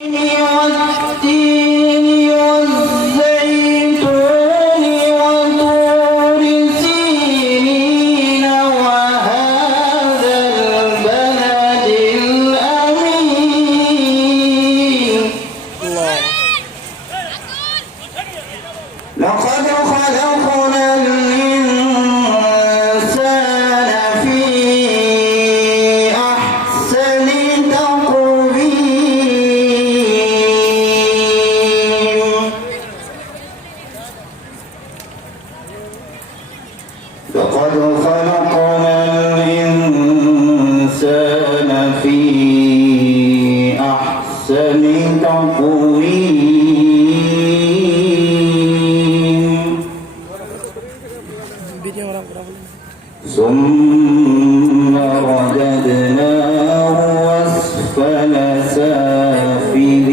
والتين والزيتون وطور سينين وهذا البلد الأمين لقد خلقنا الإنسان في أحسن تقويم لقد خلقنا الإنسان في أحسن تقويم ثم رددناه أسفل سافلين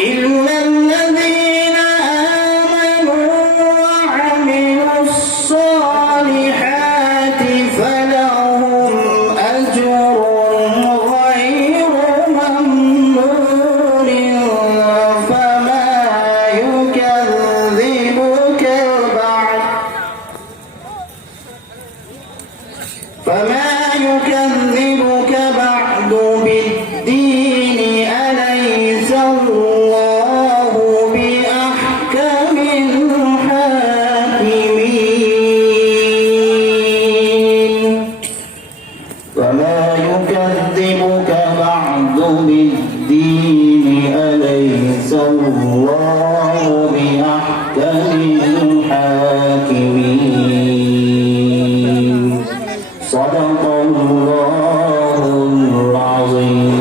إلا الذين آمنوا وعملوا الصالحات فلهم أجر غير ممنون فما يكذبك بعد بالدين أليس الله بأحكم الحاكمين فما يكذبك بعد بالدين أليس الله بأحكم الحاكمين صدق الله العظيم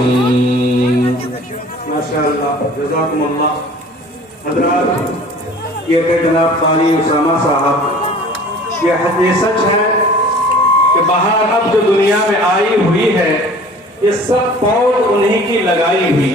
माशाअल्लाह जज़ाकुमुल्लाह। हज़रात, ये थे जनाब क़ारी उसामा साहब। ये सच है कि बाहर अब जो दुनिया में आई हुई है ये सब पौध उन्हीं की लगाई हुई